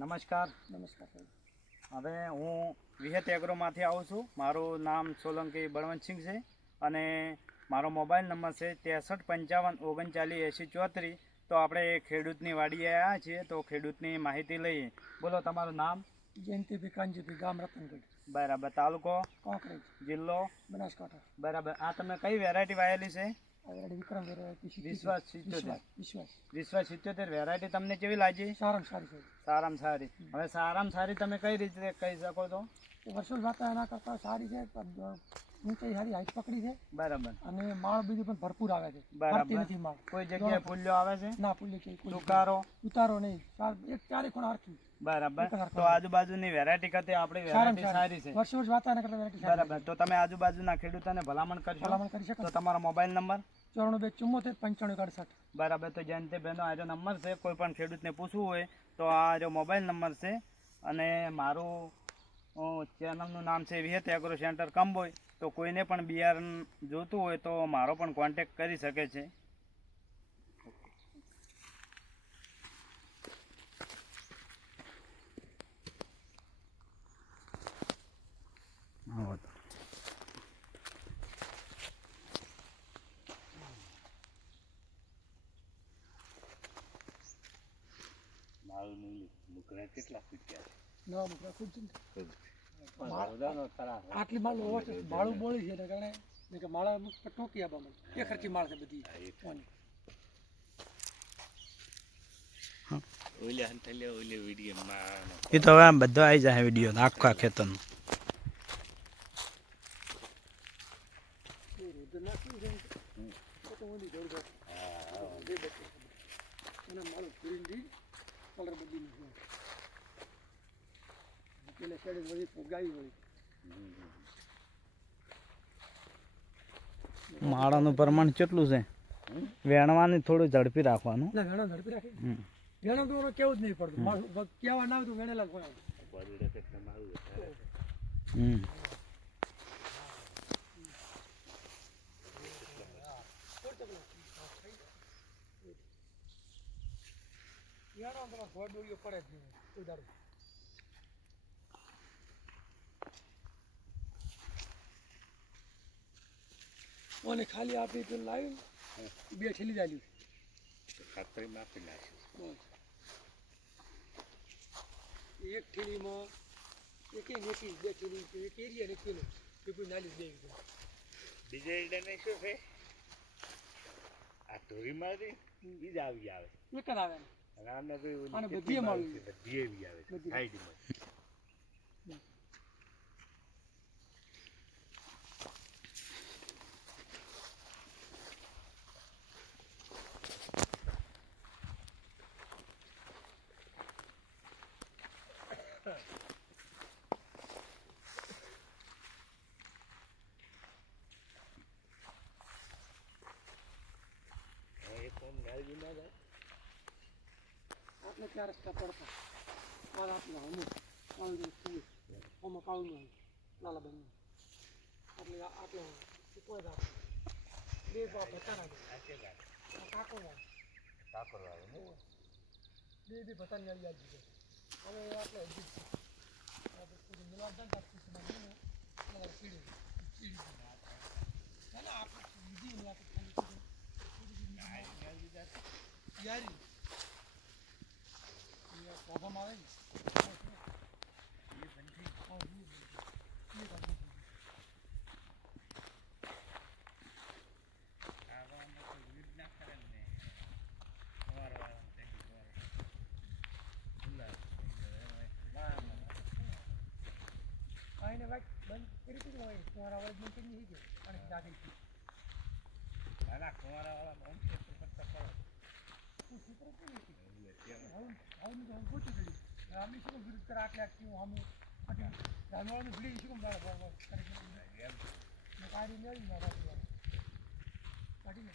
નમસ્કાર. હવે હું વિહત એગ્રોમાંથી આવું છું. મારું નામ સોલંકી બળવંતસિંહ છે અને મારો મોબાઈલ નંબર છે 6355398034. તો આપણે ખેડૂતની વાડીએ આવ્યા છીએ, તો ખેડૂતની માહિતી લઈએ. બોલો, તમારું નામ? જયંતિ ભીકાનજી, ગામ રતનગઢ. બરાબર. તાલુકો? કોંકરેજ. જિલ્લો? બનાસકાંઠા. બરાબર. આ તમે કઈ વેરાયટી વાયેલી છે? વિક્રમ વિશ્વાસ 77. વિશ્વાસ 77 વેરાયટી તમને કેવી લાગી? સારામાં સારી. સારામાં સારી. હવે સારામાં સારી તમે કઈ રીતે કહી શકો છો? વર્ષો જાતા એના કરતા સારી છે. ઊંચાઈ સારી હાઈટ પકડી છે. બરાબર. અને માળ બીજું પણ ભરપૂર આવે છે. બરાબર. નથી માળ કોઈ જગ્યાએ ફૂલ્યો આવે છે? ના, ફૂલ્યો છે. ઉતારો નહીં. એક ચારે ખૂણા હરખી. બરાબર. તો આજુબાજુની વેરાયટી કરતી આપણી વેરાયટી સારી છે. વર્ષો જાતા એના કરતા વેરાયટી બરાબર. તો તમે આજુબાજુના ખેડૂતોને ભલામણ કરી શકો. તો તમારો મોબાઈલ નંબર? 9474955168. બરાબર. તો જયંતિભાઈનો આ નંબર છે. કોઈ પણ ખેડૂતને પૂછવું હોય તો આ મોબાઈલ નંબર છે. અને મારું ચેનલનું નામ છે વિહત એગ્રો સેન્ટર કંબોઈ. તો કોઈને પણ બિયારણ જોતું હોય તો મારો પણ કોન્ટેક્ટ કરી શકે છે. કેટલા આટલી માળ માળું બોળી છે એના કારણે કે માળા ટોકી આપવા એ ખર્ચી માળ છે બધી. એ તો હવે બધો આવી જાય વિડીયો આખા ખેતરનો. માળાનું પ્રમાણ કેટલું છે? વેણવાની થોડું ઝડપી રાખવાનું. ઝડપી રાખી વેણો તો કેવું જ નહીં પડતું. કેવા ના તો વેણેલા જ હોય. પડે ખાલી આપી પેલું લાવ્યું 2 ઠેલી ચાલ્યું. એક ઠેલીમાં એક 2 ઠેલી એક એરિયા ને કિલો પીપું નાલી દે. બીજા ઈડાને શું છે? આ ઢોરીમાંથી ઈ જ આવી આવે. એક જ આવે અને આમને કોઈ અને બધી માળું બધી એવી આવે છે સાઈડમાં. આપણે 4 રસ્તા પડતા કાળ આપના હમું કાળું ફૂલ આમાં કાળું નહીં લાલા બની એટલે આટલો કોઈ વાત 2 બાપ હતા ના કાકોર આવે ને 2 ભતાની આવી આવી છે. હવે આપણે હજી આપણે મિલાવદાન તાપી છે મને એટલે સીડી ના આપણે સીધી મિલાવત યારી पौधा मारे ये बंदी और ये बंदी आवाम को यूज ना करन ने और आईने वाट बंद કરી દીધું હોય તમારા અવાજ માં કેમ નહીં કે અને જાગે છે ના તમારા વાળા બોમ છે તો કરતા કરો તું સૂત્ર કેમ નથી આવું તો પૂછી ગયું રામી શું વિરુદ્ધ કર આટલે ક્યું હમે રામવાળાનું ભૂલી શું બરાબર કરી કાર્ય મેળવી ના કાઢી